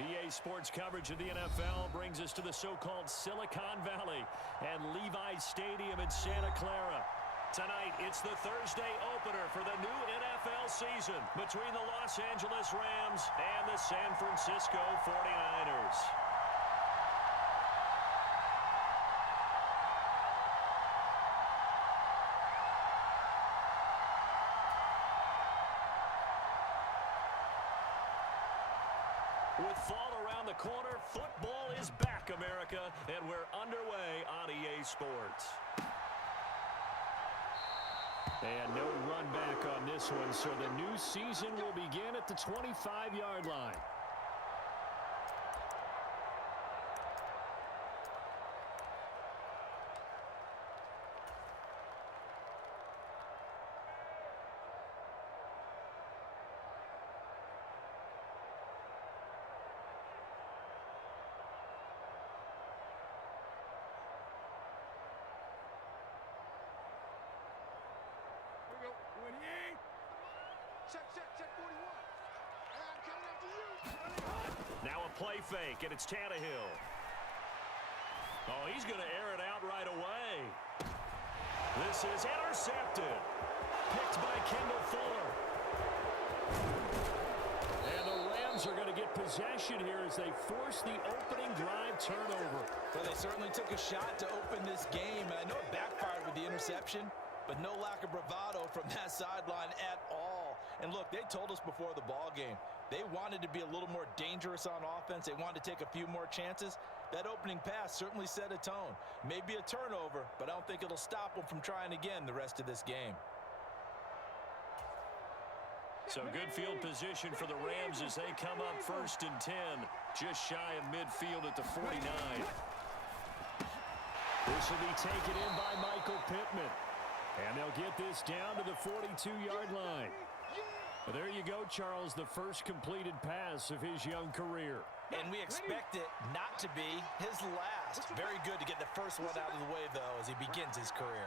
EA Sports coverage of the NFL brings us to the so-called Silicon Valley and Levi's Stadium in Santa Clara. Tonight, it's the Thursday opener for the new NFL season between the Los Angeles Rams and the San Francisco 49ers. With fall around the corner, football is back, America, and we're underway on EA Sports. And no run back on this one, so the new season will begin at the 25-yard line. Now a play fake, and it's Tannehill. Oh, he's going to air it out right away. This is intercepted. Picked by Kendall Fuller. And the Rams are going to get possession here as they force the opening drive turnover. Well, they certainly took a shot to open this game, and I know it backfired with the interception, but no lack of bravado from that sideline at all. And look, they told us before the ball game, they wanted to be a little more dangerous on offense. They wanted to take a few more chances. That opening pass certainly set a tone. Maybe a turnover, but I don't think it'll stop them from trying again the rest of this game. So good field position for the Rams as they come up 1st and 10, just shy of midfield at the 49. This will be taken in by Michael Pittman. And they'll get this down to the 42-yard line. Well, there you go, Charles, the first completed pass of his young career. And we expect it not to be his last. Very good to get the first one out of the way, though, as he begins his career.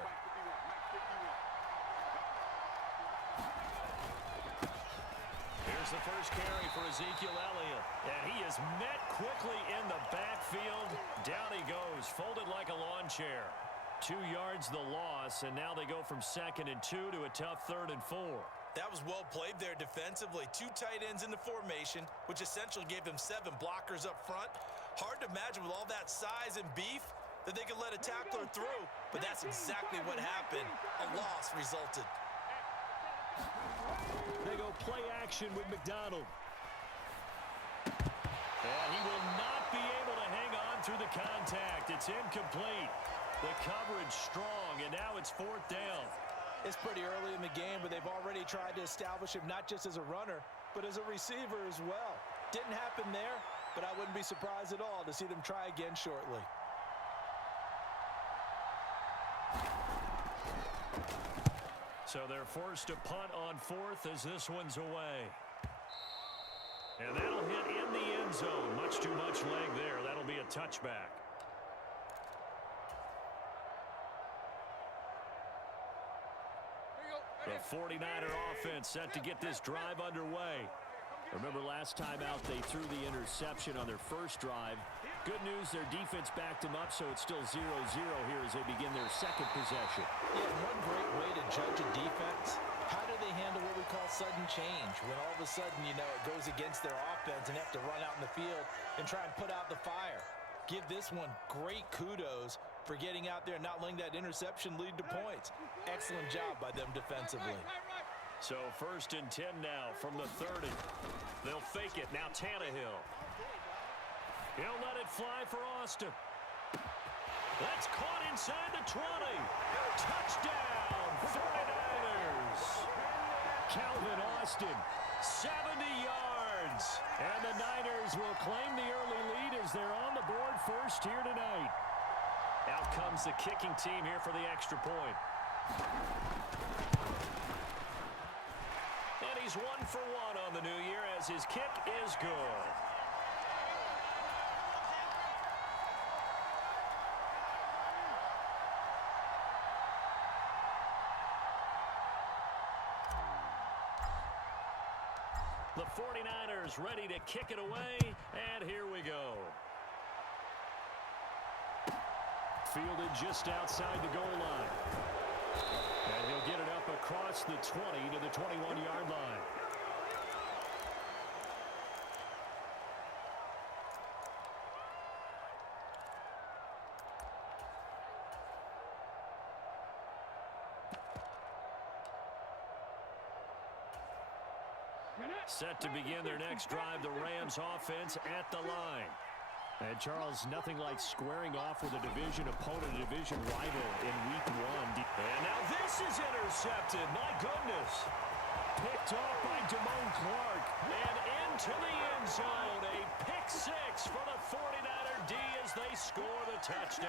Here's the first carry for Ezekiel Elliott. And he is met quickly in the backfield. Down he goes, folded like a lawn chair. 2 yards the loss, and now they go from 2nd and 2 to a tough 3rd and 4. That was well played there defensively. 2 tight ends in the formation, which essentially gave them 7 blockers up front. Hard to imagine with all that size and beef that they could let a tackler through, but that's exactly what happened. A loss resulted. They go play action with McDonald. And he will not be able to hang on through the contact. It's incomplete. The coverage strong, and now it's 4th down. It's pretty early in the game, but they've already tried to establish him not just as a runner, but as a receiver as well. Didn't happen there, but I wouldn't be surprised at all to see them try again shortly. So they're forced to punt on 4th as this one's away. And that'll hit in the end zone. Much too much leg there. That'll be a touchback. The 49er offense set to get this drive underway. Remember last time out they threw the interception on their first drive. Good news, their defense backed them up, so it's still 0-0 here as they begin their second possession. Yeah, one great way to judge a defense, how do they handle what we call sudden change? When all of a sudden, you know, it goes against their offense and have to run out in the field and try and put out the fire. Give this one great kudos for getting out there and not letting that interception lead to points. Excellent job by them defensively. So 1st and 10 now from the 30. They'll fake it. Now Tannehill. He'll let it fly for Austin. That's caught inside the 20. Touchdown, 49ers. Calvin Austin, 70 yards. And the Niners will claim the early lead as they're on the board first here tonight. Out comes the kicking team here for the extra point. And he's 1 for 1 on the new year as his kick is good. The 49ers ready to kick it away, and here we go. Fielded just outside the goal line. And he'll get it up across the 20 to the 21-yard line. Set to begin their next drive, the Rams offense at the line. And Charles, nothing like squaring off with a division opponent, a division rival in week 1. And now this is intercepted. My goodness. Picked off by Damone Clark and into the end zone. A pick 6 for the 49er D as they score the touchdown.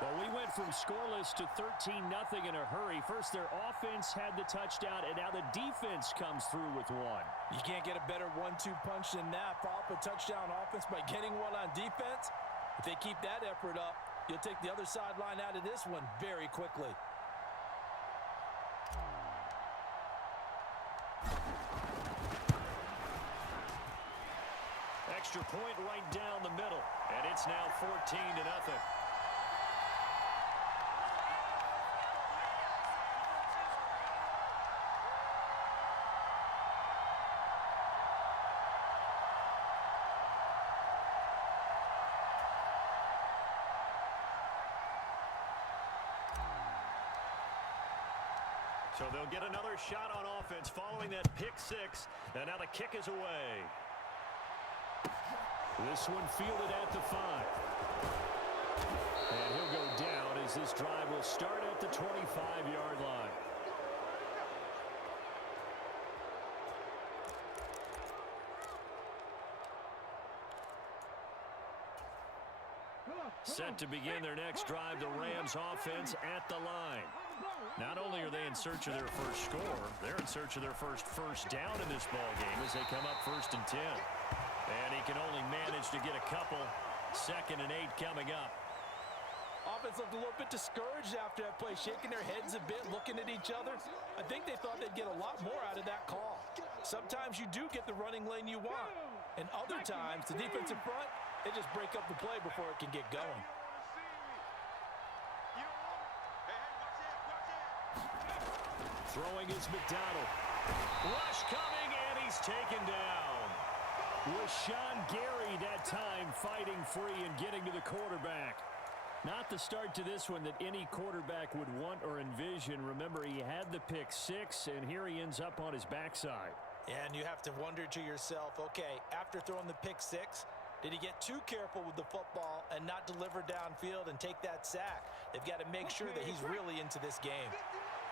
Well, we went from scoreless to 13-0 in a hurry. First, their offense had the touchdown, and now the defense comes through with one. You can't get a better 1-2 punch than that. Follow up a touchdown offense by getting one on defense. If they keep that effort up, you'll take the other sideline out of this one very quickly. Extra point right down the middle, and it's now 14-0. So they'll get another shot on offense following that pick 6, and now the kick is away. This one fielded at the 5. And he'll go down as this drive will start at the 25-yard line. Set to begin their next drive, the Rams offense at the line. Not only are they in search of their first score, they're in search of their first down in this ball game as they come up 1st and 10. And he can only manage to get a couple. 2nd and 8 coming up. Offense looked a little bit discouraged after that play, shaking their heads a bit, looking at each other. I think they thought they'd get a lot more out of that call. Sometimes you do get the running lane you want, and other times the defensive front, they just break up the play before it can get going. Throwing is McDonald. Rush coming, and he's taken down. Rashawn Gary that time fighting free and getting to the quarterback. Not the start to this one that any quarterback would want or envision. Remember, he had the pick 6, and here he ends up on his backside. Yeah, and you have to wonder to yourself, okay, after throwing the pick 6, did he get too careful with the football and not deliver downfield and take that sack? They've got to make sure that he's really into this game.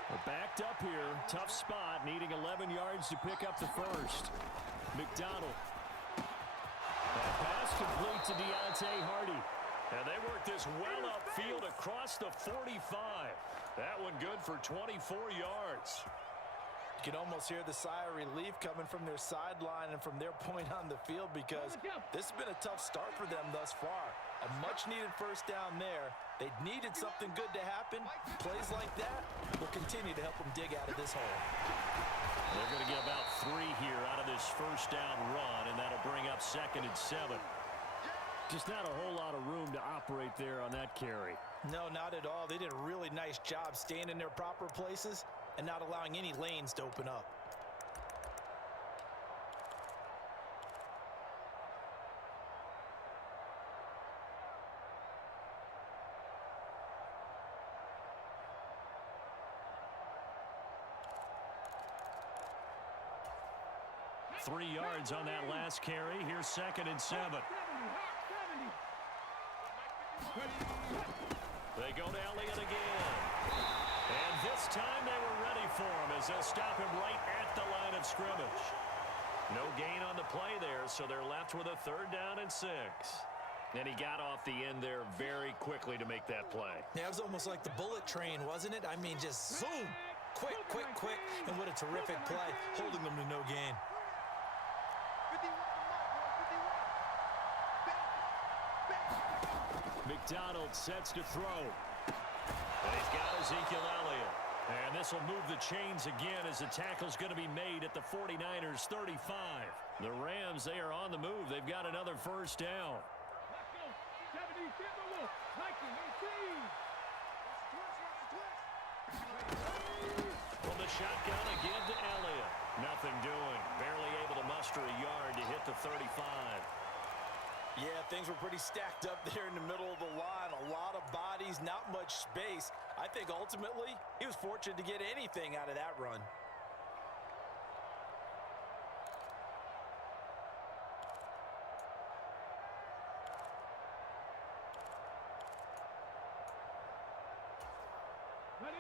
We're backed up here. Tough spot, needing 11 yards to pick up the first. McDonald. That pass complete to Deontay Hardy. And they work this well upfield across the 45. That one good for 24 yards. You can almost hear the sigh of relief coming from their sideline and from their point on the field because this has been a tough start for them thus far. A much-needed first down there. They needed something good to happen. Plays like that will continue to help them dig out of this hole. They're going to get about 3 here out of this first down run, and that'll bring up 2nd and 7. Just not a whole lot of room to operate there on that carry. No, not at all. They did a really nice job staying in their proper places and not allowing any lanes to open up. Three yards on that last carry. Here's 2nd and 7. They go to Elliott again. And this time they were ready for him as they'll stop him right at the line of scrimmage. No gain on the play there, so they're left with a 3rd down and 6. And he got off the end there very quickly to make that play. Yeah, it was almost like the bullet train, wasn't it? I mean, just zoom. Quick, quick, quick. And what a terrific play, holding them to no gain. McDonald sets to throw. And he's got Ezekiel Elliott. And this will move the chains again as the tackle's going to be made at the 49ers 35. The Rams, they are on the move. They've got another first down. From the shotgun again to Elliott. Nothing doing. Barely able to muster a yard to hit the 35. Yeah, things were pretty stacked up there in the middle of the line. A lot of bodies, not much space. I think ultimately he was fortunate to get anything out of that run.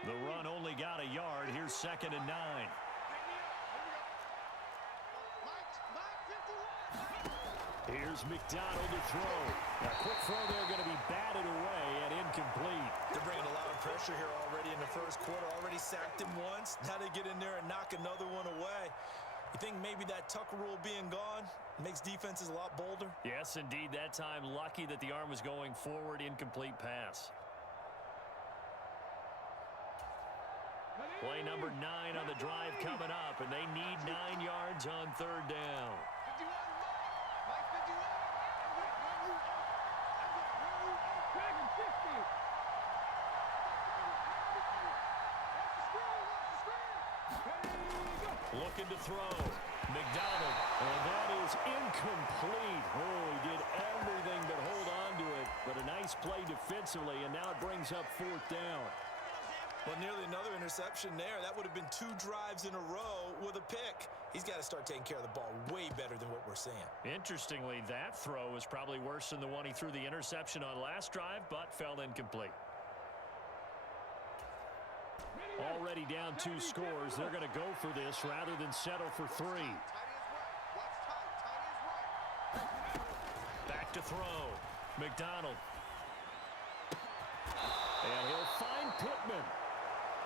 The run only got a yard. Here's 2nd and 9. Here's McDonald to throw. A quick throw there going to be batted away and incomplete. They're bringing a lot of pressure here already in the first quarter. Already sacked him once. Now they get in there and knock another one away. You think maybe that Tucker rule being gone makes defenses a lot bolder? Yes, indeed. That time, lucky that the arm was going forward. Incomplete pass. Play number 9 on the drive coming up, and they need 9 yards on 3rd down. Looking to throw. McDonald, and that is incomplete. Oh, he did everything but hold on to it, but a nice play defensively, and now it brings up 4th down. Well, nearly another interception there. That would have been 2 drives in a row with a pick. He's got to start taking care of the ball way better than what we're seeing. Interestingly, that throw was probably worse than the one he threw the interception on last drive, but fell incomplete. Already down 2 scores. They're going to go for this rather than settle for 3. Back to throw. McDonald. And he'll find Pittman.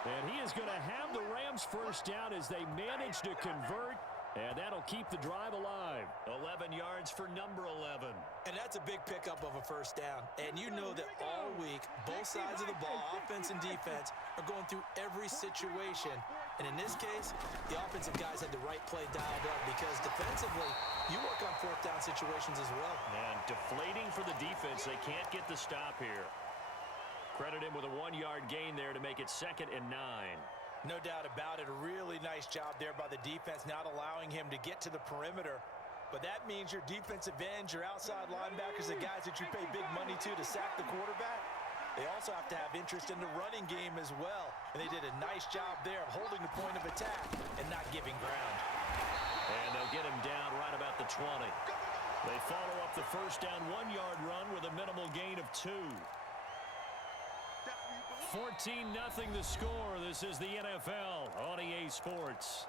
And he is going to have the Rams first down as they manage to convert. And that'll keep the drive alive. 11 yards for number 11. And that's a big pickup of a first down. And you know that all week, both sides of the ball, offense and defense, are going through every situation. And in this case, the offensive guys had the right play dialed up because defensively, you work on 4th down situations as well. And deflating for the defense. They can't get the stop here. Credit him with a 1-yard gain there to make it 2nd and 9. No doubt about it. A really nice job there by the defense, not allowing him to get to the perimeter. But that means your defensive ends, your outside linebackers, the guys that you pay big money to sack the quarterback, they also have to have interest in the running game as well. And they did a nice job there of holding the point of attack and not giving ground. And they'll get him down right about the 20. They follow up the first down 1-yard run with a minimal gain of 2. 14-0 the score. This is the NFL on EA Sports.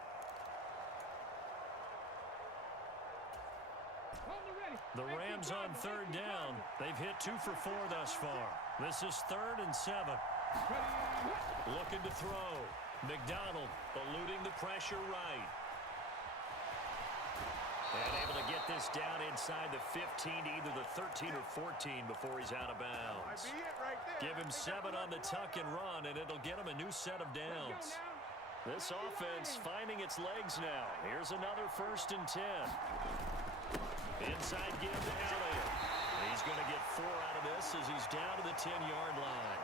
The Rams on 3rd down. They've hit 2 for 4 thus far. This is 3rd and 7. Looking to throw. McDonald eluding the pressure right. And able to get this down inside the 15 to either the 13 or 14 before he's out of bounds. Give him 7 on the tuck and run, and it'll get him a new set of downs. This offense finding its legs now. Here's another 1st and 10. Inside give to Elliott. He's going to get 4 out of this as he's down to the 10-yard line.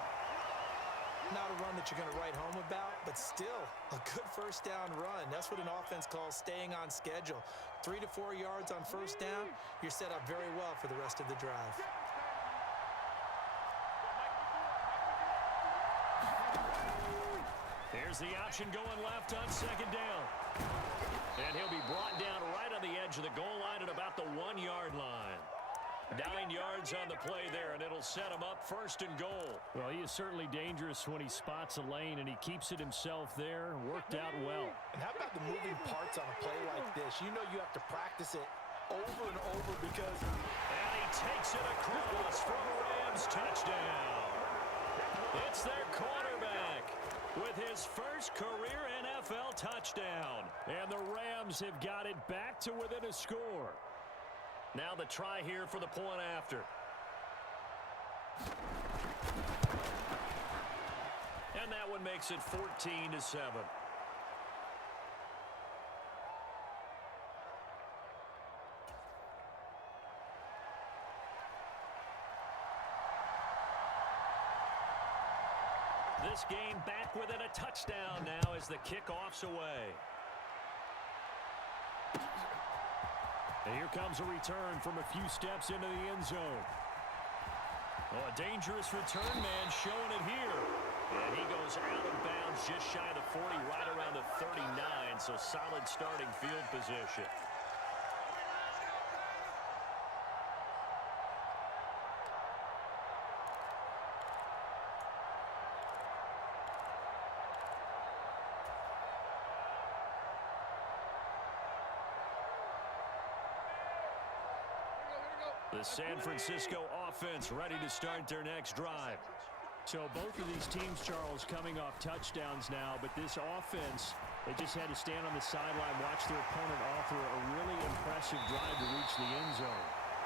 Not a run that you're going to write home about, but still a good first down run. That's what an offense calls staying on schedule. 3 to 4 yards on first down, you're set up very well for the rest of the drive. Here's the option going left on 2nd down. And he'll be brought down right on the edge of the goal line at about the 1-yard line. 9 yards on the play there, and it'll set him up 1st and goal. Well, he is certainly dangerous when he spots a lane, and he keeps it himself there. Worked out well. And how about the moving parts on a play like this? You know you have to practice it over and over because... And he takes it across for a Rams touchdown. It's their quarterback with his first career NFL touchdown. And the Rams have got it back to within a score. Now the try here for the point after. And that one makes it 14-7. This game back within a touchdown now as the kickoff's away. And here comes a return from a few steps into the end zone. Oh, a dangerous return man showing it here. And he goes out of bounds just shy of the 40, right around the 39, so solid starting field position. The San Francisco offense ready to start their next drive. So both of these teams, Charles, coming off touchdowns now, but this offense, they just had to stand on the sideline, watch their opponent offer a really impressive drive to reach the end zone.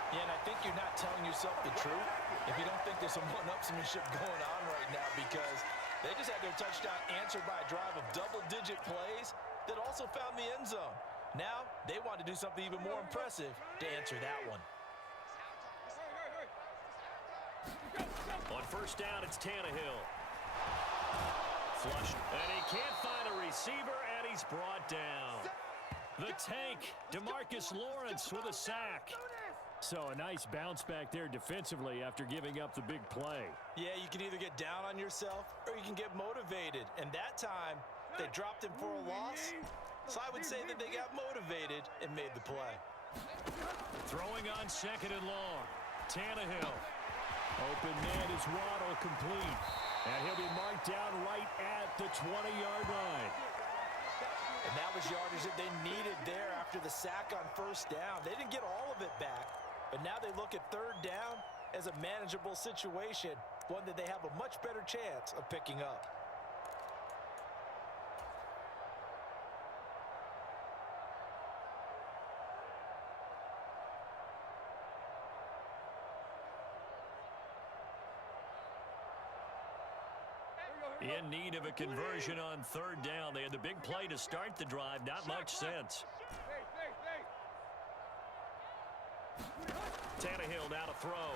Yeah, and I think you're not telling yourself the truth if you don't think there's some one-upsmanship going on right now, because they just had their touchdown answered by a drive of double-digit plays that also found the end zone. Now they want to do something even more impressive to answer that one. On first down, it's Tannehill. Flushed, and he can't find a receiver, and he's brought down. The tank, DeMarcus Lawrence with a sack. So a nice bounce back there defensively after giving up the big play. Yeah, you can either get down on yourself or you can get motivated. And that time, they dropped him for a loss. So I would say that they got motivated and made the play. Throwing on second and long. Tannehill. Open man is Waddle, complete. And he'll be marked down right at the 20-yard line. And that was yardage that they needed there after the sack on first down. They didn't get all of it back, but now they look at third down as a manageable situation, one that they have a much better chance of picking up. In need of a conversion on third down. They had the big play to start the drive. Not much sense. Tannehill now to throw.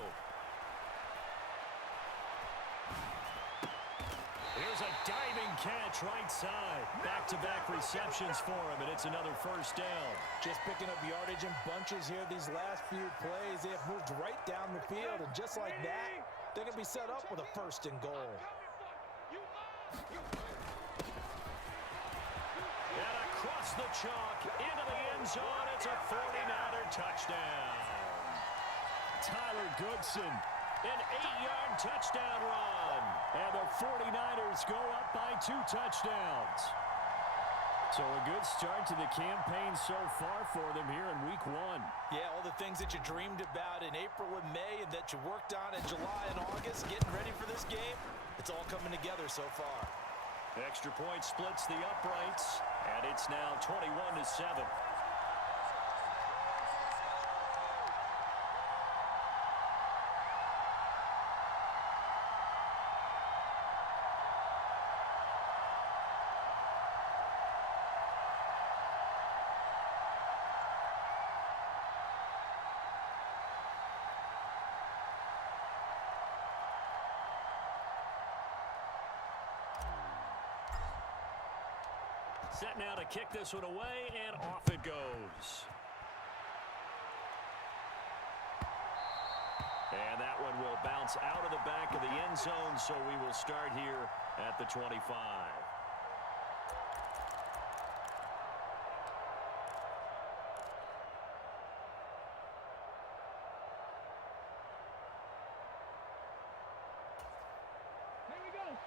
Here's a diving catch right side. Back-to-back receptions for him, and it's another first down. Just picking up yardage in bunches here these last few plays. They have moved right down the field, and just like that, they're going to be set up with a first and goal. And across the chalk, into the end zone, it's a 49er touchdown. Tyler Goodson. An 8-yard touchdown run. And the 49ers go up by 2 touchdowns. So a good start to the campaign so far for them here in week 1. Yeah, all the things that you dreamed about in April and May and that you worked on in July and August, getting ready for this game, it's all coming together so far. Extra point splits the uprights, and it's now 21-7. Set now to kick this one away, and off it goes. And that one will bounce out of the back of the end zone, so we will start here at the 25.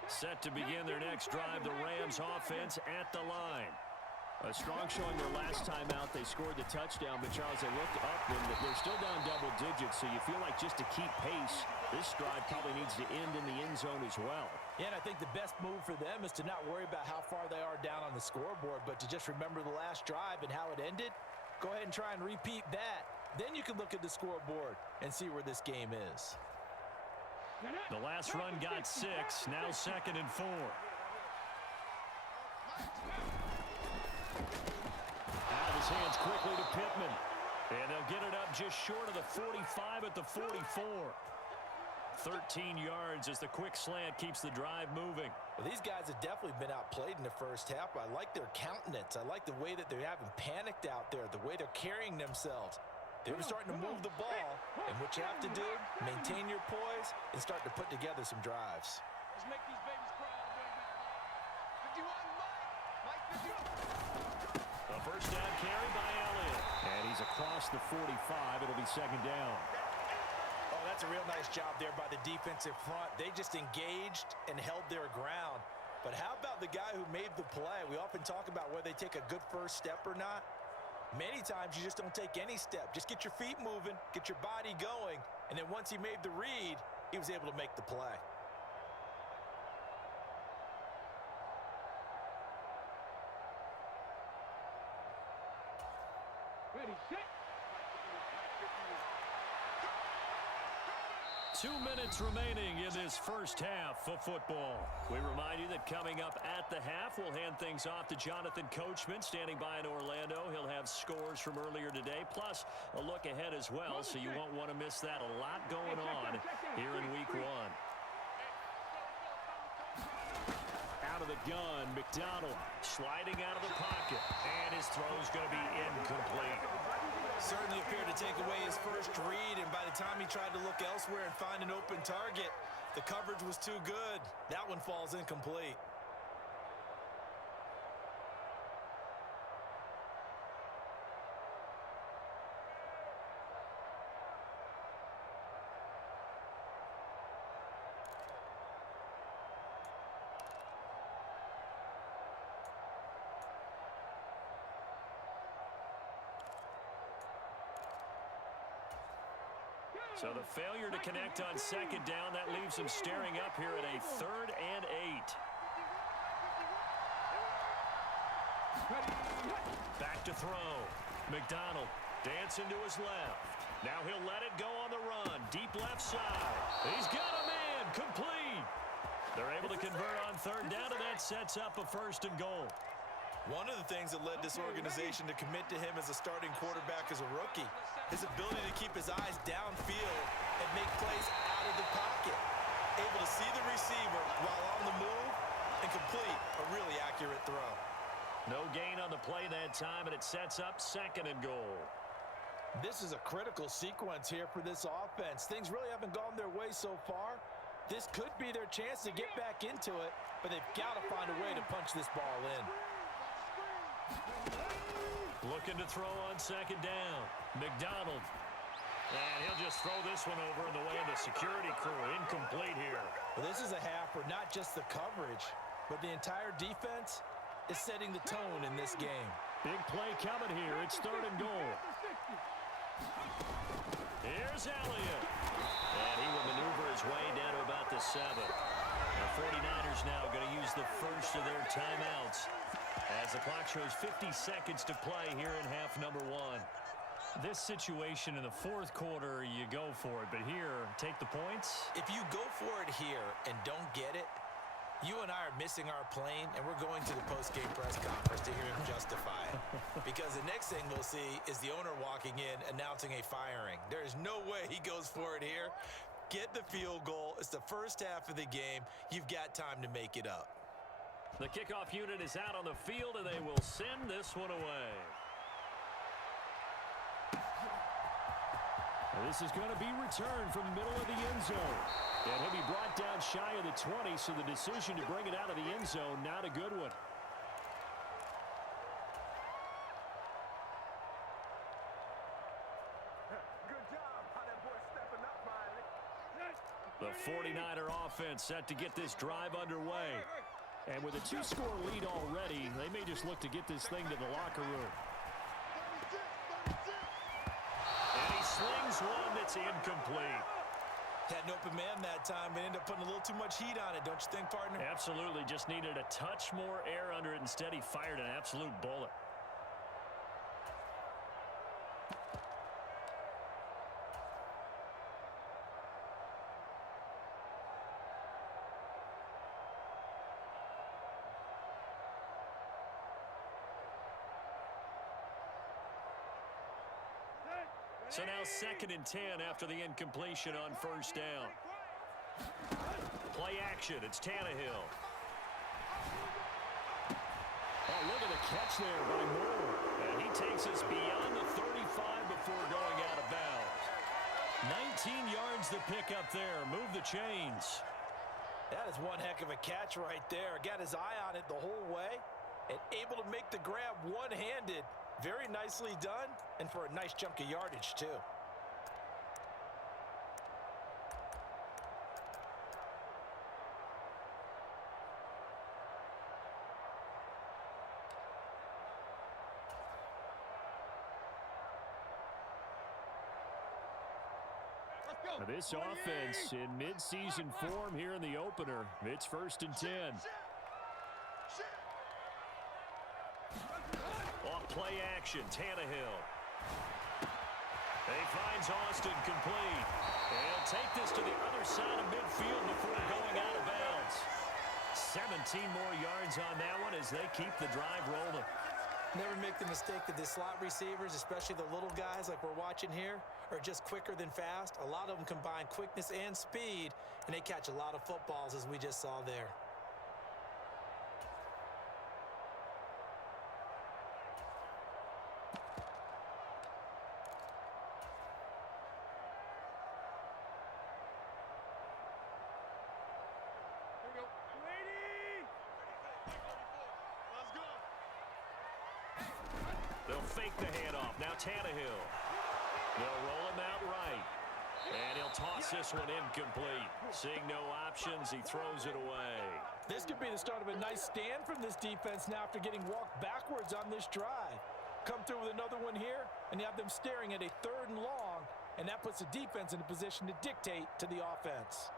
Set to begin their next drive, the Rams offense at the line. A strong showing their last time out. They scored the touchdown, but Charles, they looked up and they're still down double digits, so you feel like just to keep pace, this drive probably needs to end in the end zone as well. Yeah, and I think the best move for them is to not worry about how far they are down on the scoreboard, but to just remember the last drive and how it ended. Go ahead and try and repeat that. Then you can look at the scoreboard and see where this game is. The last run got 6, now 2nd and 4. his hands quickly to Pittman. And they'll get it up just short of the 45 at the 44. 13 yards as the quick slant keeps the drive moving. Well, these guys have definitely been outplayed in the first half. I like their countenance. I like the way that they haven't panicked out there, the way they're carrying themselves. They were starting to move the ball, and what you have to do, maintain your poise and start to put together some drives. Let's make these babies crawl, baby. 51, Mike. A first down carry by Elliott. And he's across the 45. It'll be second down. Oh, that's a real nice job there by the defensive front. They just engaged and held their ground. But how about the guy who made the play? We often talk about whether they take a good first step or not. Many times you just don't take any step. Just get your feet moving, get your body going, and then once he made the read, he was able to make the play. Ready, set. 2 minutes remaining in this first half of football. We remind you that coming up at the half, we'll hand things off to Jonathan Coachman standing by in Orlando. He'll have scores from earlier today, plus a look ahead as well, so you won't want to miss that. A lot going on here in week one. Out of the gun, McDonald sliding out of the pocket, and his throw's going to be incomplete. Certainly appeared to take away his first read, and by the time he tried to look elsewhere and find an open target, the coverage was too good. That one falls incomplete. So the failure to connect on second down, that leaves him staring up here at a 3rd and 8. Back to throw. McDonald dancing to his left. Now he'll let it go on the run. Deep left side. He's got a man. Complete. They're able to convert on 3rd down, and that sets up a 1st and goal. One of the things that led this organization to commit to him as a starting quarterback as a rookie, his ability to keep his eyes downfield and make plays out of the pocket. Able to see the receiver while on the move and complete a really accurate throw. No gain on the play that time, and it sets up 2nd and goal. This is a critical sequence here for this offense. Things really haven't gone their way so far. This could be their chance to get back into it, but they've got to find a way to punch this ball in. Looking to throw on 2nd down. McDonald. And he'll just throw this one over in the way of the security crew. Incomplete here. Well, this is a half where not just the coverage, but the entire defense is setting the tone in this game. Big play coming here. It's 3rd and goal. Here's Elliott. And he will maneuver his way down to about the 7. The 49ers now going to use the first of their timeouts as the clock shows 50 seconds to play here in half number 1. This situation in the 4th quarter, you go for it. But here, take the points. If you go for it here and don't get it, you and I are missing our plane, and we're going to the post-game press conference to hear him justify it. Because the next thing we'll see is the owner walking in announcing a firing. There is no way he goes for it here. Get the field goal. It's the first half of the game. You've got time to make it up. The kickoff unit is out on the field, and they will send this one away. This is going to be returned from the middle of the end zone. And he'll be brought down shy of the 20, so the decision to bring it out of the end zone, not a good one. Good job. How that boy stepping up finally. The 49er offense set to get this drive underway. And with a 2-score lead already, they may just look to get this thing to the locker room. And he slings one that's incomplete. Had an open man that time, but ended up putting a little too much heat on it, don't you think, partner? Absolutely. Just needed a touch more air under it. Instead, he fired an absolute bullet. So now 2nd and 10 after the incompletion on first down. Play action. It's Tannehill. Oh, look at the catch there by Moore. And he takes us beyond the 35 before going out of bounds. 19 yards to pick up there. Move the chains. That is one heck of a catch right there. Got his eye on it the whole way and able to make the grab one-handed. Very nicely done, and for a nice chunk of yardage, too. This offense in mid-season form here in the opener. It's 1st and 10. Off play action, Tannehill. He finds Austin complete. And he'll take this to the other side of midfield before going out of bounds. 17 more yards on that one as they keep the drive rolling. Never make the mistake that the slot receivers, especially the little guys like we're watching here, are just quicker than fast. A lot of them combine quickness and speed, and they catch a lot of footballs, as we just saw there. They'll fake the handoff. Now Tannehill. They'll roll him out right. And he'll toss this one incomplete. Seeing no options, he throws it away. This could be the start of a nice stand from this defense now after getting walked backwards on this drive. Come through with another one here, and you have them staring at a 3rd and long, and that puts the defense in a position to dictate to the offense.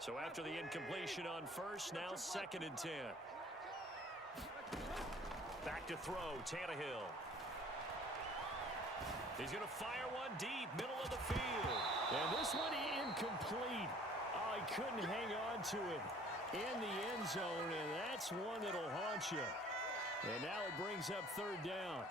So after the incompletion on first, now 2nd and 10. Back to throw, Tannehill. He's going to fire one deep, middle of the field. And this one incomplete. Oh, he couldn't hang on to it in the end zone, and that's one that'll haunt you. And now it brings up 3rd down.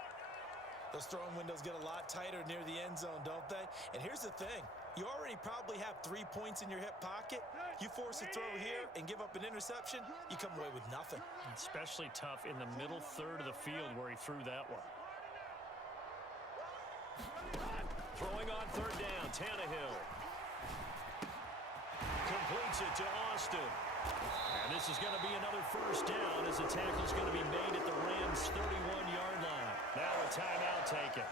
Those throwing windows get a lot tighter near the end zone, don't they? And here's the thing. You already probably have 3 points in your hip pocket. You force a throw here and give up an interception, you come away with nothing. Especially tough in the middle 3rd of the field where he threw that one. Throwing on 3rd down, Tannehill. Completes it to Austin. And this is going to be another 1st down as the tackle's going to be made at the Rams' 31-yard line. Now a timeout taken.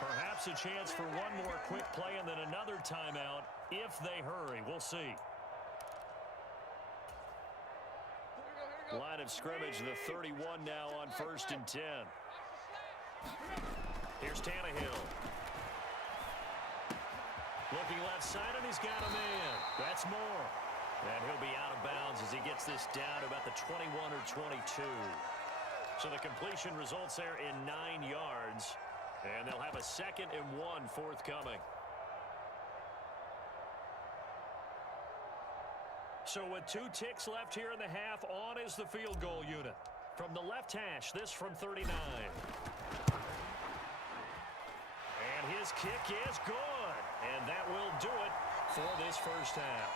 Perhaps a chance for one more quick play and then another timeout if they hurry. We'll see. Line of scrimmage, the 31 now on 1st and 10. Here's Tannehill. Looking left side, and he's got a man. That's Moore. And he'll be out of bounds as he gets this down to about the 21 or 22. So the completion results there in 9 yards. And they'll have a 2nd and 1 forthcoming. So with 2 ticks left here in the half, on is the field goal unit. From the left hash, this from 39. And his kick is good. And that will do it for this first half.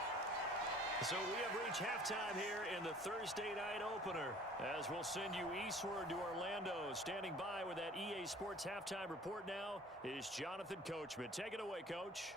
So we have reached halftime here in the Thursday night opener, as we'll send you eastward to Orlando. Standing by with that EA Sports halftime report now is Jonathan Coachman. Take it away, Coach.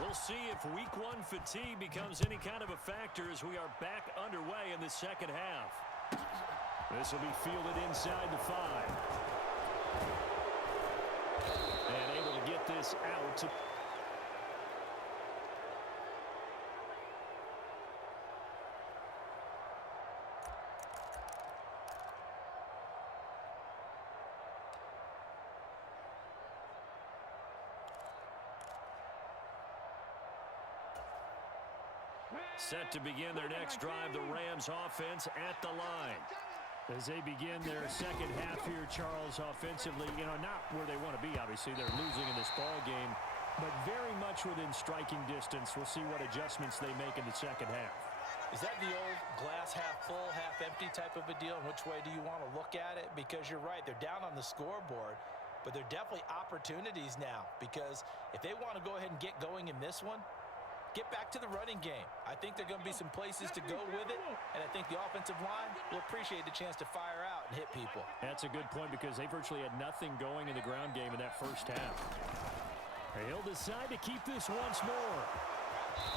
We'll see if week 1 fatigue becomes any kind of a factor as we are back underway in the second half. This will be fielded inside the 5. And able to get this out. Set to begin their next drive, the Rams offense at the line. As they begin their second half here, Charles, offensively, not where they want to be, obviously. They're losing in this ball game, but very much within striking distance. We'll see what adjustments they make in the second half. Is that the old glass half full, half empty type of a deal? And which way do you want to look at it? Because you're right, they're down on the scoreboard, but they're definitely opportunities now. Because if they want to go ahead and get going in this one, get back to the running game. I think there are going to be some places to go with it, and I think the offensive line will appreciate the chance to fire out and hit people. That's a good point because they virtually had nothing going in the ground game in that first half. He'll decide to keep this once more.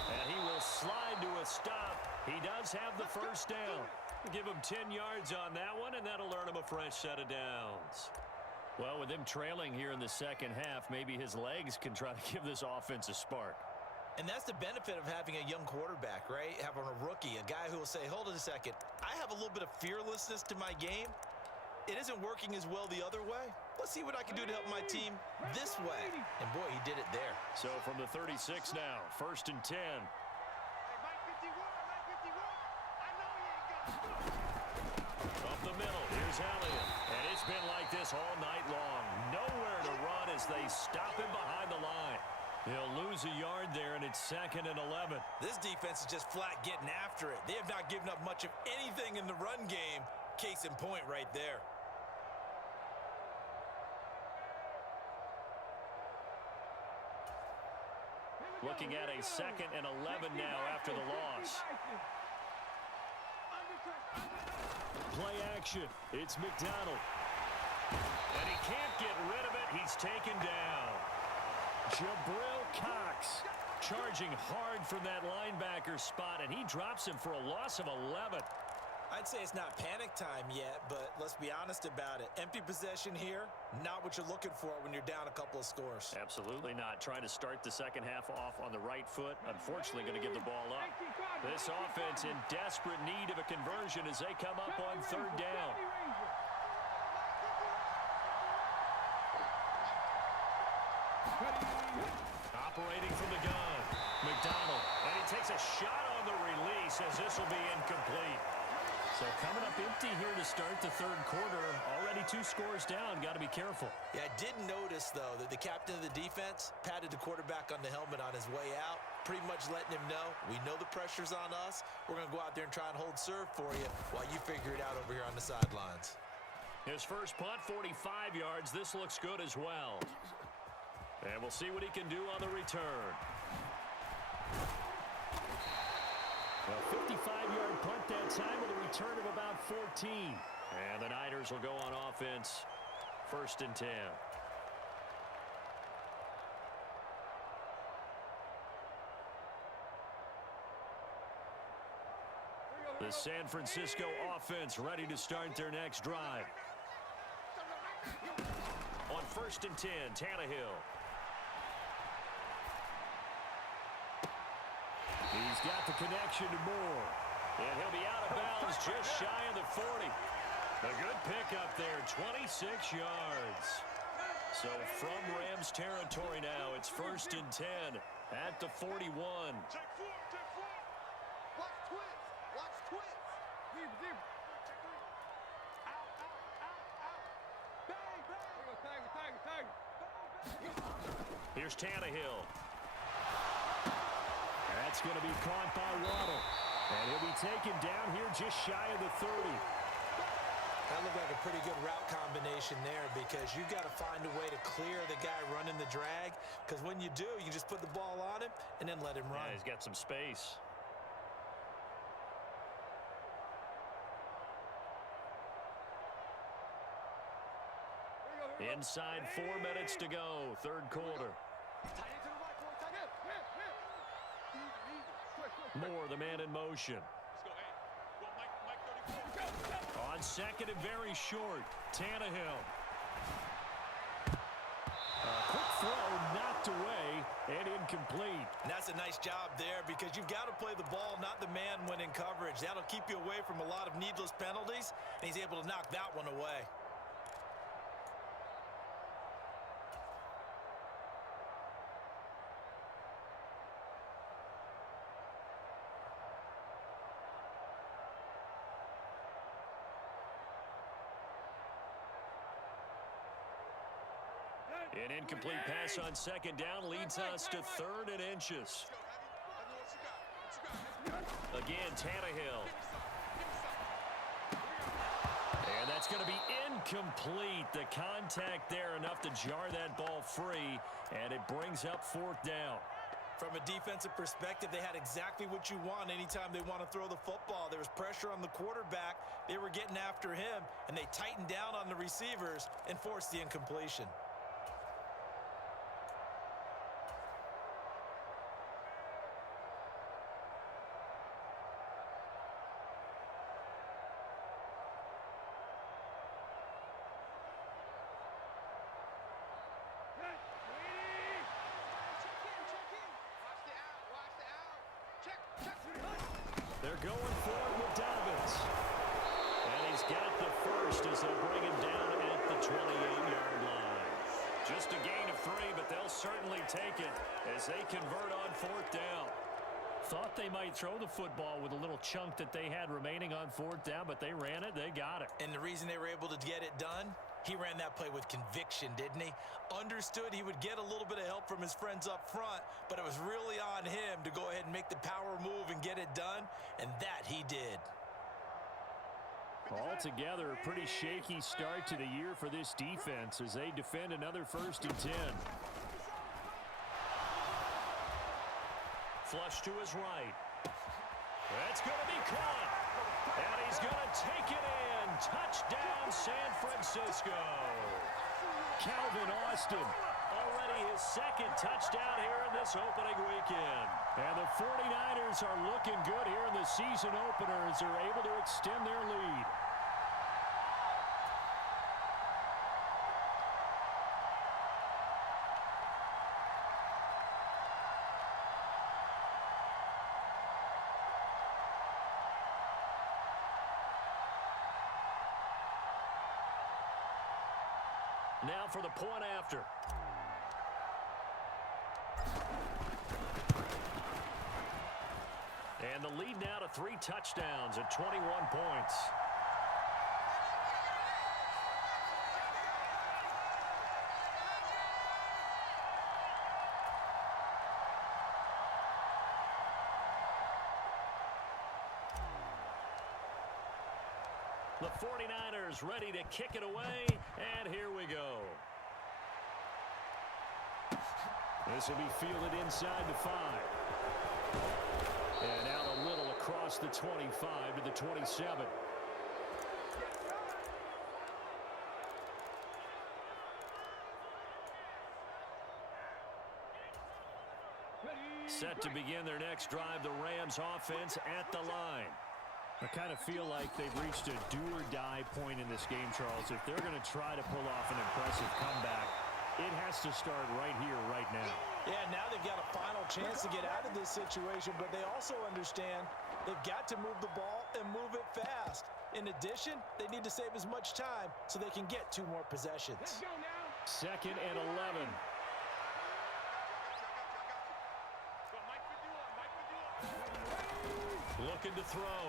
And he will slide to a stop. He does have the first down. Give him 10 yards on that one, and that'll earn him a fresh set of downs. Well, with him trailing here in the second half, maybe his legs can try to give this offense a spark. And that's the benefit of having a young quarterback, right? Having a rookie, a guy who will say, hold on a second, I have a little bit of fearlessness to my game. It isn't working as well the other way. Let's see what I can do to help my team this way. And boy, he did it there. So from the 36 now, 1st and 10. Up the middle, here's Elliott. And it's been like this all night long. Nowhere to run as they stop him behind the line. He'll lose a yard there, and it's 2nd and 11. This defense is just flat getting after it. They have not given up much of anything in the run game. Case in point right there. Looking at a 2nd and 11 now after the loss. Play action. It's McDonald. And he can't get rid of it. He's taken down. Jabril Cox charging hard from that linebacker spot, and he drops him for a loss of 11. I'd say it's not panic time yet, but let's be honest about it. Empty possession here, not what you're looking for when you're down a couple of scores. Absolutely not. Trying to start the second half off on the right foot. Unfortunately, going to give the ball up. This offense in desperate need of a conversion as they come up on 3rd down. Operating from the gun, McDonald, and he takes a shot on the release as this will be incomplete. So coming up empty here to start the 3rd quarter. Already 2 scores down. Got to be careful. Yeah, I did notice, though, that the captain of the defense patted the quarterback on the helmet on his way out, pretty much letting him know, we know the pressure's on us. We're going to go out there and try and hold serve for you while you figure it out over here on the sidelines. His first punt, 45 yards. This looks good as well. And we'll see what he can do on the return. A 55-yard punt that time with a return of about 14. And the Niners will go on offense, 1st and 10. The San Francisco offense ready to start their next drive. On 1st and 10, Tannehill. He's got the connection to Moore. And he'll be out of bounds just shy of the 40. A good pickup there, 26 yards. So from Rams territory now, it's 1st and 10 at the 41. Check 4, check 4. Watch twits. Watch twits. Deep, deep. Check 3. Out, out, out, out. Bang, bang. Tiger, tiger, tiger. Here's Tannehill. That's going to be caught by Waddle. And he'll be taken down here just shy of the 30. That looked like a pretty good route combination there because you've got to find a way to clear the guy running the drag, because when you do, you just put the ball on him and then let him run. Yeah, he's got some space. Inside 4 minutes to go, 3rd quarter. Moore, the man in motion. On 2nd and very short, Tannehill. Quick throw knocked away and incomplete. And that's a nice job there because you've got to play the ball, not the man when in coverage. That'll keep you away from a lot of needless penalties, and he's able to knock that one away. An incomplete pass on second down leads us to 3rd and inches. Again, Tannehill. And that's going to be incomplete. The contact there enough to jar that ball free, and it brings up 4th down. From a defensive perspective, they had exactly what you want anytime they want to throw the football. There was pressure on the quarterback. They were getting after him, and they tightened down on the receivers and forced the incompletion. They're going for it with Dobbins. And he's got the first as they'll bring him down at the 28-yard line. Just a gain of 3, but they'll certainly take it as they convert on 4th down. Thought they might throw the football with a little chunk that they had remaining on 4th down, but they ran it. They got it. And the reason they were able to get it done, he ran that play with conviction, didn't he? Understood he would get a little bit of help from his friends up front, but it was really on him to go ahead and make the power move and get it done, and that he did. Altogether, a pretty shaky start to the year for this defense as they defend another 1st and 10. Flush to his right. That's going to be caught. And he's going to take it in. Touchdown, San Francisco. Calvin Austin. Already his 2nd touchdown here in this opening weekend. And the 49ers are looking good here in the season opener as they're able to extend their lead. Now for the point after. And the lead now to 3 touchdowns at 21 points. The 49ers ready to kick it away, and here we go. This will be fielded inside the 5. And out a little across the 25 to the 27. Set to begin their next drive, the Rams offense at the line. I kind of feel like they've reached a do-or-die point in this game, Charles. If they're going to try to pull off an impressive comeback, it has to start right here, right now. Yeah, now they've got a final chance to get out of this situation, but they also understand they've got to move the ball and move it fast. In addition, they need to save as much time so they can get 2 more possessions. Let's go now. 2nd and 11. Looking to throw.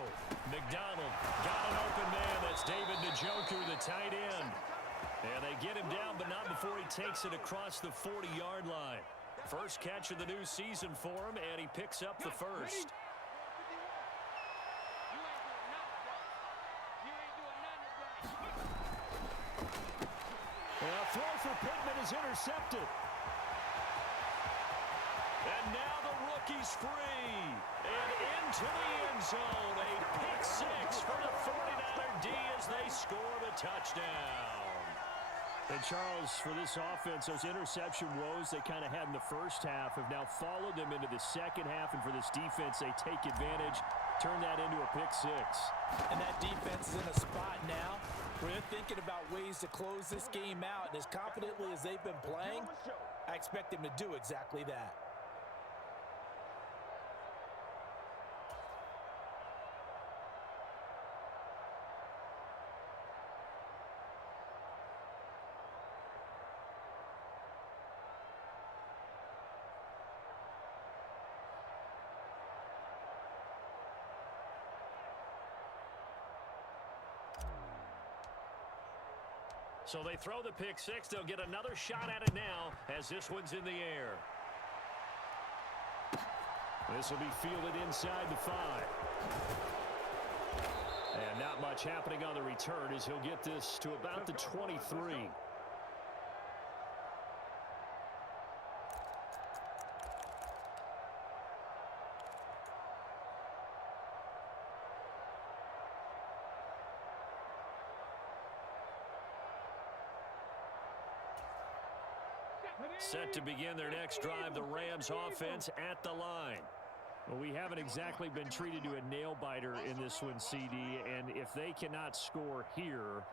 McDonald got an open man. That's David Njoku, the tight end. And they get him down, but not before he takes it across the 40-yard line. First catch of the new season for him, and he picks up the first. A throw for Pittman is intercepted. And now the rookie's free. And into the end zone. A pick 6 for the 49er D as they score the touchdown. And Charles, for this offense, those interception woes they kind of had in the first half have now followed them into the second half. And for this defense, they take advantage, turn that into a pick 6. And that defense is in a spot now where they're thinking about ways to close this game out. And as confidently as they've been playing, I expect them to do exactly that. So they throw the pick six. They'll get another shot at it now as this one's in the air. This will be fielded inside the 5. And not much happening on the return as he'll get this to about the 23. Set to begin their next drive, the Rams offense at the line. Well, we haven't exactly been treated to a nail-biter in this one, CD, and if they cannot score here,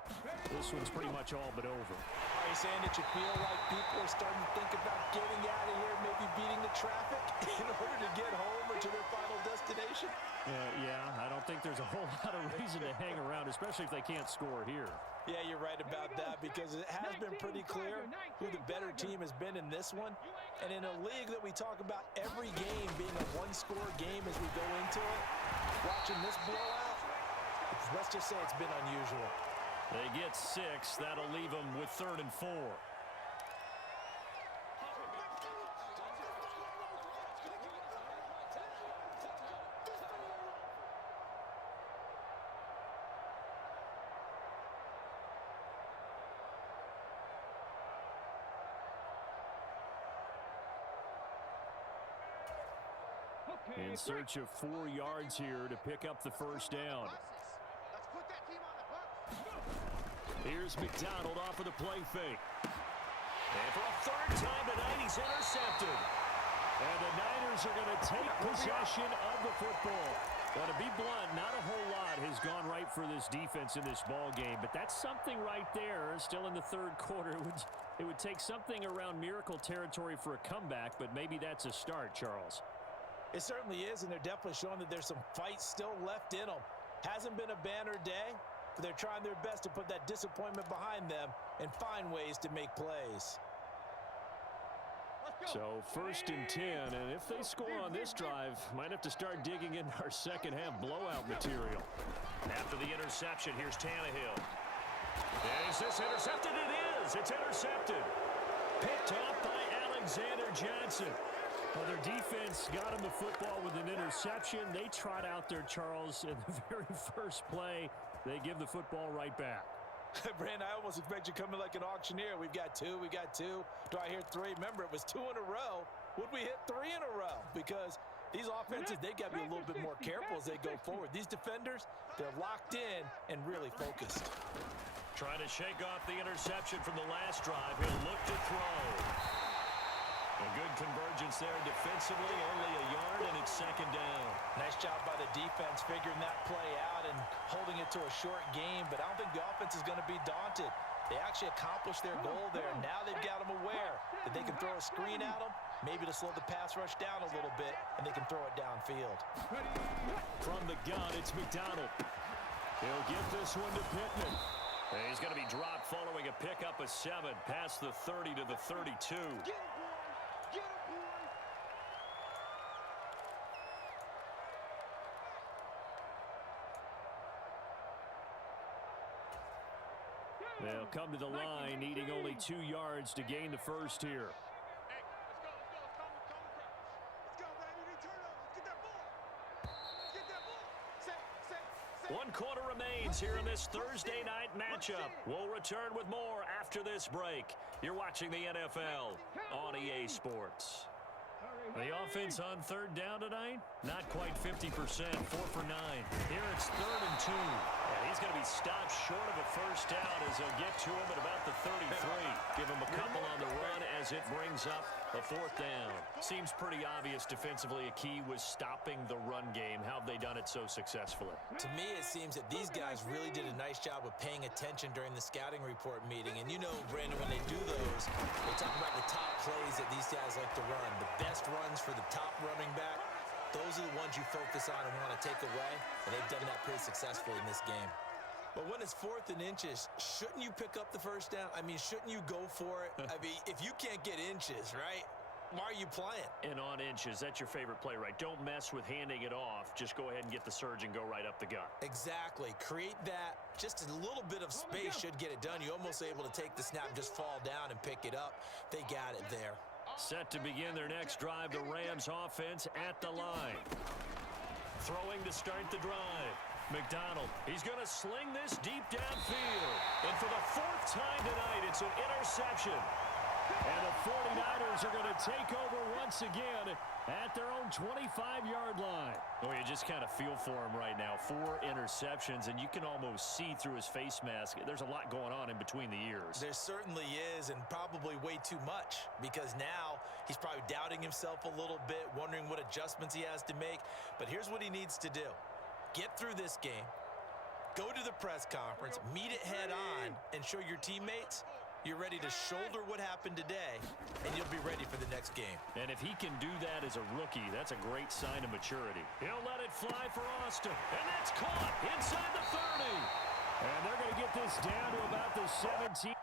this one's pretty much all but over. Are you saying that you feel like people are starting to think about getting out of here, maybe beating the traffic in order to get home or to their final destination? Yeah, I don't think there's a whole lot of reason to hang around, especially if they can't score here. Yeah, you're right about that because it has been pretty clear who the better team has been in this one. And in a league that we talk about every game being a one-score game as we go into it, watching this blowout, let's just say it's been unusual. They get 6. That'll leave them with 3rd and 4. In search of 4 yards here to pick up the first down. Here's McDonald off of the play fake. And for a 3rd time tonight, he's intercepted. And the Niners are going to take possession of the football. Well, to be blunt, not a whole lot has gone right for this defense in this ball game, but that's something right there. Still in the 3rd quarter. It would take something around miracle territory for a comeback, but maybe that's a start, Charles. It certainly is, and they're definitely showing that there's some fight still left in them. Hasn't been a banner day, but they're trying their best to put that disappointment behind them and find ways to make plays. So 1st and 10, and if they score on this drive, might have to start digging into our second half blowout material. After the interception, here's Tannehill. Is this intercepted? It is. It's intercepted. Picked off by Alexander Johnson. Well, their defense got him the football with an interception. They trot out there, Charles, in the very first play. They give the football right back. Brandon, I almost expect you coming like an auctioneer. We've got 2. We got 2. Do I hear 3? Remember, it was 2 in a row. Would we hit 3 in a row? Because these offenses, they got to be a little bit more careful as they go forward. These defenders, they're locked in and really focused. Trying to shake off the interception from the last drive. He'll look to throw. A good convergence there defensively, only a yard, and it's 2nd down. Nice job by the defense figuring that play out and holding it to a short game, but I don't think the offense is going to be daunted. They actually accomplished their goal there. Now they've got them aware that they can throw a screen at them, maybe to slow the pass rush down a little bit, and they can throw it downfield. From the gun, it's McDonald. He'll get this one to Pittman. And he's going to be dropped following a pickup of 7 past the 30 to the 32. They'll come to the line, needing only 2 yards to gain the first here. Hey, let's go. Let's go, baby. Return over. Get that ball. Get that ball. Say. 1 quarter remains here in this Thursday night matchup. We'll return with more after this break. You're watching the NFL on EA Sports. The offense on 3rd down tonight, not quite 50%, 4 for 9. Here it's 3rd and 2. And he's going to be stopped short of a first down as they'll get to him at about the 33. Give him a couple on the run as it brings up a 4th down. Seems pretty obvious defensively a key was stopping the run game. How have they done it so successfully? To me, it seems that these guys really did a nice job of paying attention during the scouting report meeting. And you know, Brandon, when they do those, they talk about the top plays that these guys like to run. The best runs for the top running back, those are the ones you focus on and want to take away. And they've done that pretty successfully in this game. But when it's 4th and inches, shouldn't you pick up the first down? I mean, shouldn't you go for it? I mean, if you can't get inches, right? Why are you playing? And on inches, that's your favorite play, right? Don't mess with handing it off. Just go ahead and get the surge and go right up the gut. Exactly. Create that. Just a little bit of space should get it done. You're almost able to take the snap and just fall down and pick it up. They got it there. Set to begin their next drive, the Rams offense at the line. Throwing to start the drive. McDonald, he's going to sling this deep downfield. And for the fourth time tonight, it's an interception. And the 49ers are going to take over once again at their own 25-yard line. Oh, you just kind of feel for him right now. 4 interceptions, and you can almost see through his face mask. There's a lot going on in between the ears. There certainly is, and probably way too much, because now he's probably doubting himself a little bit, wondering what adjustments he has to make. But here's what he needs to do. Get through this game, go to the press conference, meet it head on, and show your teammates you're ready to shoulder what happened today, and you'll be ready for the next game. And if he can do that as a rookie, that's a great sign of maturity. He'll let it fly for Austin, and that's caught inside the 30. And they're going to get this down to about the 17.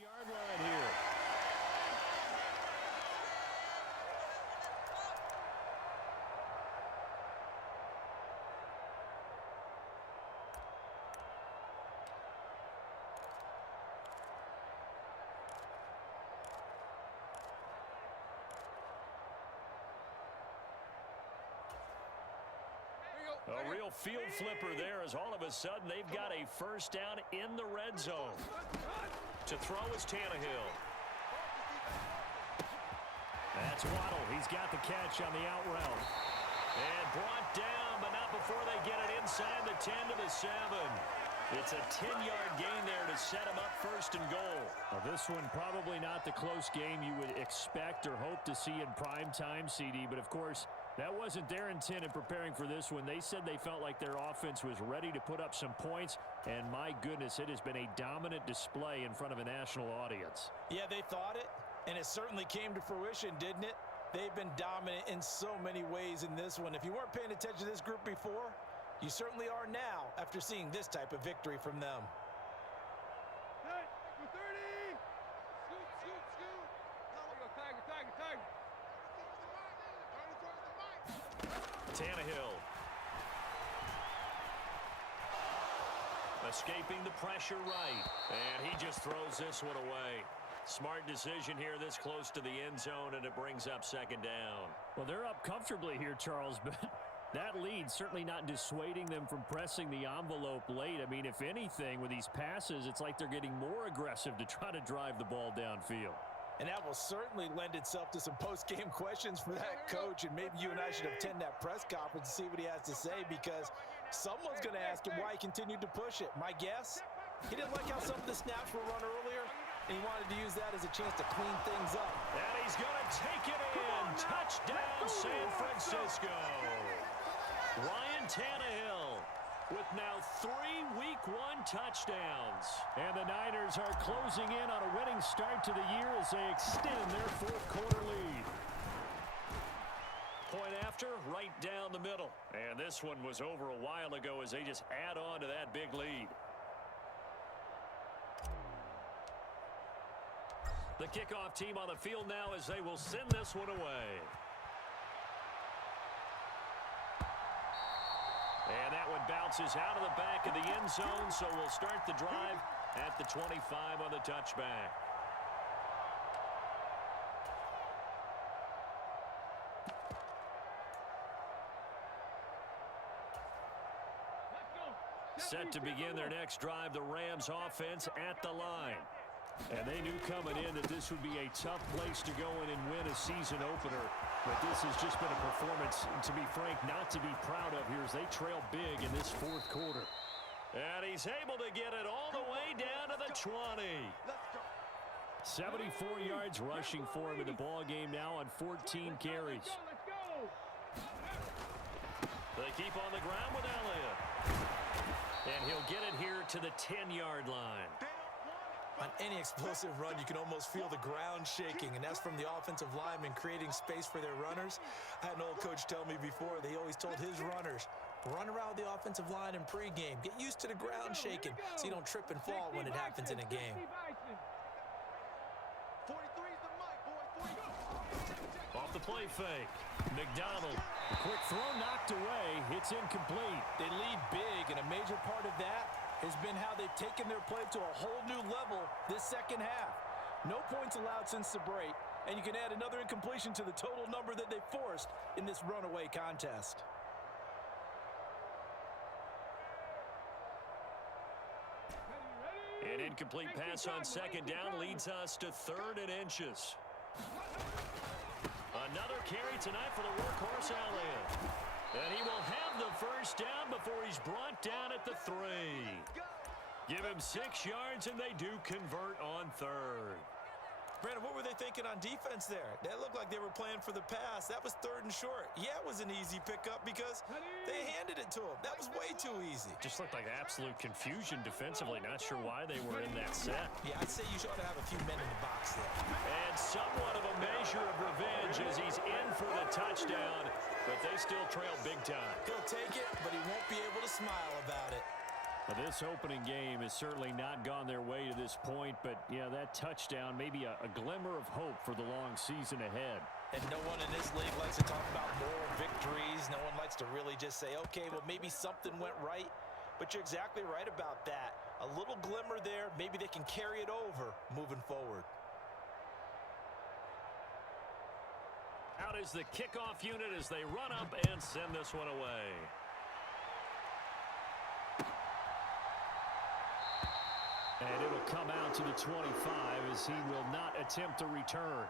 Yard line here. A real field flipper there as all of a sudden they've got a first down in the red zone. To throw is Tannehill. That's Waddle. He's got the catch on the out route. And brought down, but not before they get it inside the 10 to the 7. It's a 10-yard gain there to set him up first and goal. Well, this one probably not the close game you would expect or hope to see in prime time, CD. But, of course, that wasn't their intent in preparing for this one. They said they felt like their offense was ready to put up some points. And, my goodness, it has been a dominant display in front of a national audience. Yeah, they thought it, and it certainly came to fruition, didn't it? They've been dominant in so many ways in this one. If you weren't paying attention to this group before, you certainly are now after seeing this type of victory from them. Hey, 30. Scoot, scoot, scoot. Tiger. Tannehill. Escaping the pressure right. And he just throws this one away. Smart decision here this close to the end zone, and it brings up second down. Well, they're up comfortably here, Charles, but that lead certainly not dissuading them from pressing the envelope late. I mean, if anything, with these passes, it's like they're getting more aggressive to try to drive the ball downfield. And that will certainly lend itself to some post-game questions for that coach, and maybe you and I should attend that press conference and see what he has to say, because someone's going to ask him why he continued to push it. My guess, he didn't like how some of the snaps were run earlier, and he wanted to use that as a chance to clean things up. And he's going to take it in. Touchdown, San Francisco. Ryan Tannehill with now 3 Week 1 touchdowns. And the Niners are closing in on a winning start to the year as they extend their fourth quarter lead. Point after, right down the middle. And this one was over a while ago as they just add on to that big lead. The kickoff team on the field now as they will send this one away. And that one bounces out of the back of the end zone, so we'll start the drive at the 25 on the touchback. Set to begin their next drive, the Rams offense at the line. And they knew coming in that this would be a tough place to go in and win a season opener. But this has just been a performance, to be frank, not to be proud of here as they trail big in this fourth quarter. And he's able to get it all the way down to the 20. 74 yards rushing for him in the ball game now on 14 carries. They keep on the ground with Elliott. And he'll get it here to the 10-yard line. On any explosive run, you can almost feel the ground shaking, and that's from the offensive linemen creating space for their runners. I had an old coach tell me before, they always told his runners, run around the offensive line in pregame. Get used to the ground shaking so you don't trip and fall when it happens in a game. 43's the mic, boy. 43. Off the play fake. McDonald. A quick throw knocked away. It's incomplete. They lead big, and a major part of that has been how they've taken their play to a whole new level this second half. No points allowed since the break, and you can add another incompletion to the total number that they forced in this runaway contest. An incomplete pass on second down leads us to 3rd and inches. Another carry tonight for the workhorse Elliott. And he will have the first down before he's brought down at the 3. Give him 6 yards, and they do convert on 3rd. Brandon, what were they thinking on defense there? That looked like they were playing for the pass. That was 3rd and short. Yeah, it was an easy pickup because they handed it to him. That was way too easy. Just looked like absolute confusion defensively. Not sure why they were in that set. Yeah, I'd say you ought to have a few men in the box there. And somewhat of a measure of revenge as he's in for the touchdown, but they still trail big time. He'll take it, but he won't be able to smile about it. Well, this opening game has certainly not gone their way to this point, but, yeah, that touchdown, maybe a glimmer of hope for the long season ahead. And no one in this league likes to talk about moral victories. No one likes to really just say, okay, well, maybe something went right. But you're exactly right about that. A little glimmer there, maybe they can carry it over moving forward. Out is the kickoff unit as they run up and send this one away. And it'll come out to the 25 as he will not attempt a return.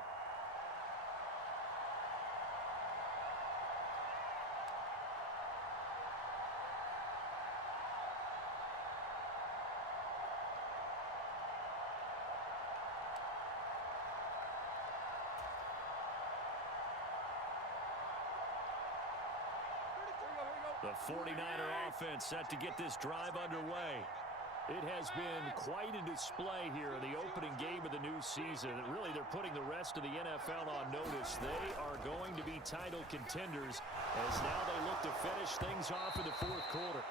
The 49er offense set to get this drive underway. It has been quite a display here in the opening game of the new season. Really, they're putting the rest of the NFL on notice. They are going to be title contenders as now they look to finish things off in the 4th quarter.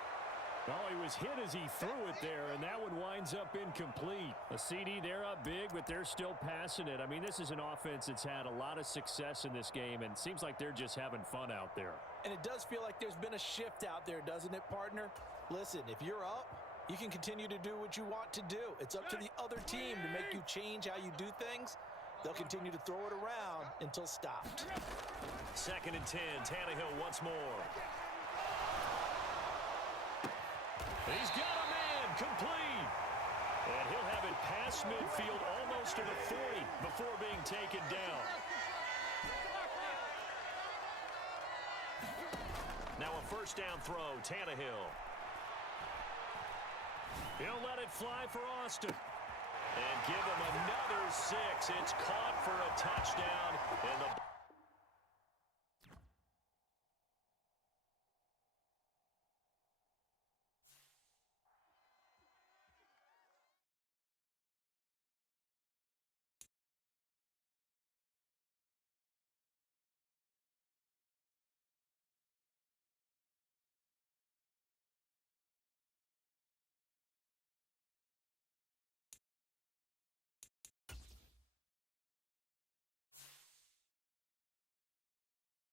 Well, he was hit as he threw it there, and that one winds up incomplete. A CD, they're up big, but they're still passing it. I mean, this is an offense that's had a lot of success in this game, and it seems like they're just having fun out there. And it does feel like there's been a shift out there, doesn't it, partner? Listen, if you're up, you can continue to do what you want to do. It's up to the other team to make you change how you do things. They'll continue to throw it around until stopped. 2nd and 10. Tannehill once more. He's got a man complete. And he'll have it past midfield almost to the 40 before being taken down. Now a first down throw. Tannehill. He'll let it fly for Austin. And give him another 6. It's caught for a touchdown. And the